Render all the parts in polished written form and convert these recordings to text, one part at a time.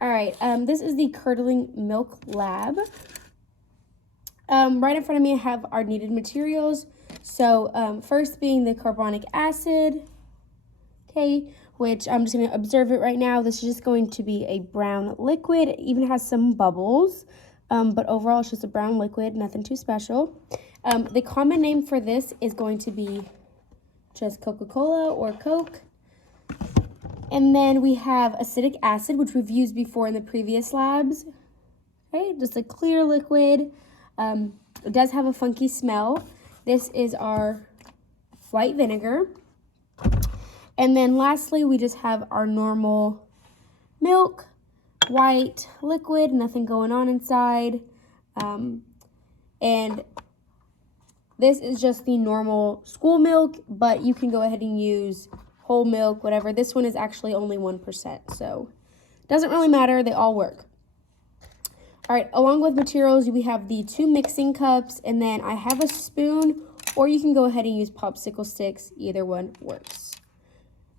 All right, this is the Curdling Milk Lab. Right in front of me, I have our needed materials. So first being the carbonic acid, okay, which I'm just going to observe it right now. This is just going to be a brown liquid. It even has some bubbles, but overall it's just a brown liquid, nothing too special. The common name for this is going to be just Coca-Cola or Coke. And then we have acetic acid, which we've used before in the previous labs. Okay, just a clear liquid. It does have a funky smell. This is our white vinegar. And then lastly, we just have our normal milk, white liquid, nothing going on inside. And this is just the normal school milk, but you can go ahead and use whole milk, whatever. This one is actually only 1%, so it doesn't really matter. They all work. All right, along with materials, we have the 2 mixing cups, and then I have a spoon, or you can go ahead and use popsicle sticks. Either one works.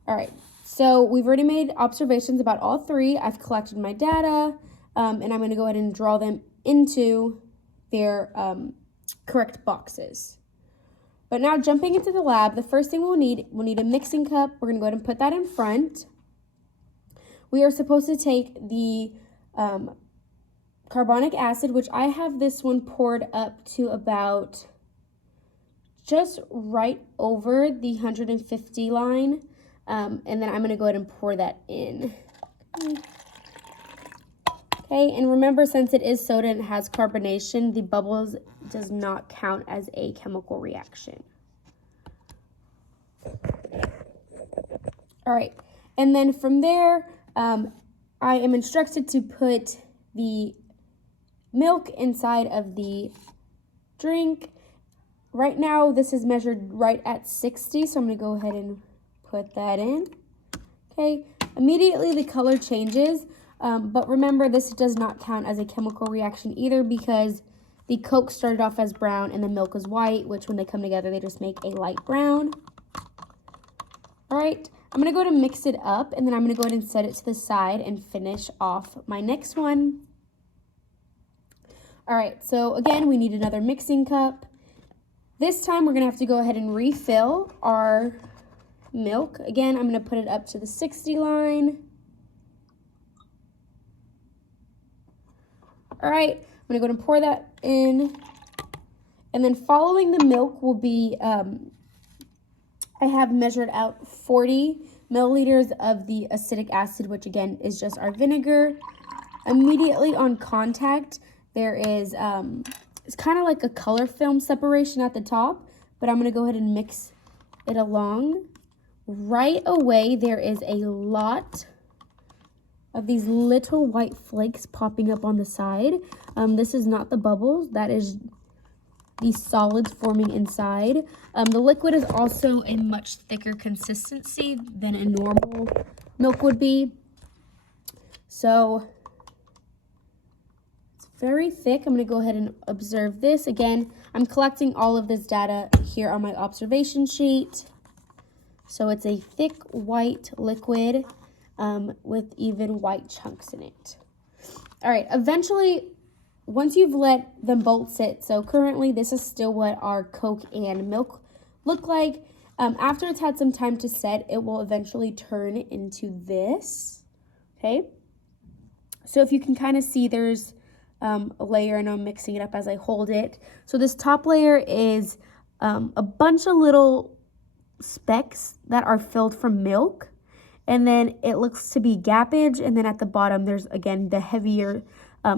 All right, so we've already made observations about all 3. I've collected my data, and I'm going to go ahead and draw them into their correct boxes. But now jumping into the lab, the first thing we'll need a mixing cup. We're going to go ahead and put that in front. We are supposed to take the carbonic acid, which I have this one poured up to about just right over the 150 line. And then I'm going to go ahead and pour that in. Okay, and remember, since it is soda and it has carbonation, the bubbles does not count as a chemical reaction. All right, and then from there, I am instructed to put the milk inside of the drink. Right now, this is measured right at 60, so I'm going to go ahead and put that in. Okay, immediately the color changes. But remember, this does not count as a chemical reaction either, because the Coke started off as brown and the milk is white, which when they come together, they just make a light brown. All right, I'm going to go ahead and mix it up, and then I'm going to go ahead and set it to the side and finish off my next one. All right, so again, we need another mixing cup. This time, we're going to have to go ahead and refill our milk. Again, I'm going to put it up to the 60 line. All right, I'm gonna go ahead and pour that in. And then following the milk will be, I have measured out 40 milliliters of the acetic acid, which again is just our vinegar. Immediately on contact, there is, it's kind of like a color film separation at the top, but I'm gonna go ahead and mix it along. Right away, there is a lot of these little white flakes popping up on the side. This is not the bubbles, that is the solids forming inside. The liquid is also a much thicker consistency than a normal milk would be. So it's very thick. I'm gonna go ahead and observe this. Again, I'm collecting all of this data here on my observation sheet. So it's a thick white liquid with even white chunks in it. All right, eventually, once you've let them both sit, so currently this is still what our Coke and milk look like. After it's had some time to set, it will eventually turn into this, okay? So if you can kind of see, there's a layer, and I'm mixing it up as I hold it. So this top layer is a bunch of little specks that are filled from milk. And then it looks to be gappage, and then at the bottom, there's, again, the heavier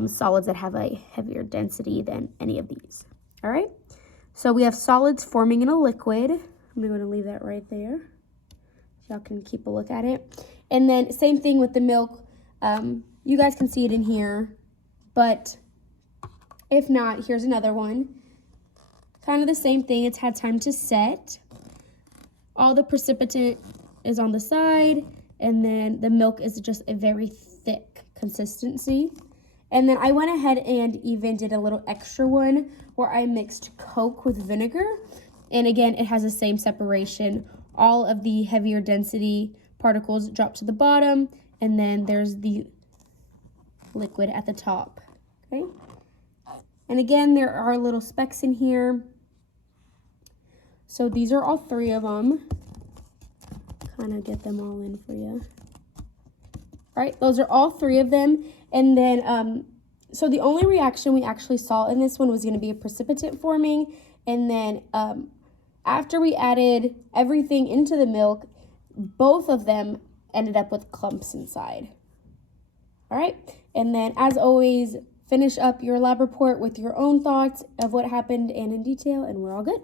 solids that have a heavier density than any of these. All right? So we have solids forming in a liquid. I'm going to leave that right there so y'all can keep a look at it. And then same thing with the milk. You guys can see it in here, but if not, here's another one. Kind of the same thing. It's had time to set. All the precipitant is on the side, and then the milk is just a very thick consistency. And then I went ahead and even did a little extra one where I mixed Coke with vinegar. And again, it has the same separation. All of the heavier density particles drop to the bottom, and then there's the liquid at the top, okay? And again, there are little specks in here. So these are all 3 of them. Kind of get them all in for you. All right, those are all 3 of them. And then, so the only reaction we actually saw in this one was going to be a precipitate forming. And then after we added everything into the milk, both of them ended up with clumps inside. All right, and then as always, finish up your lab report with your own thoughts of what happened and in detail, and we're all good.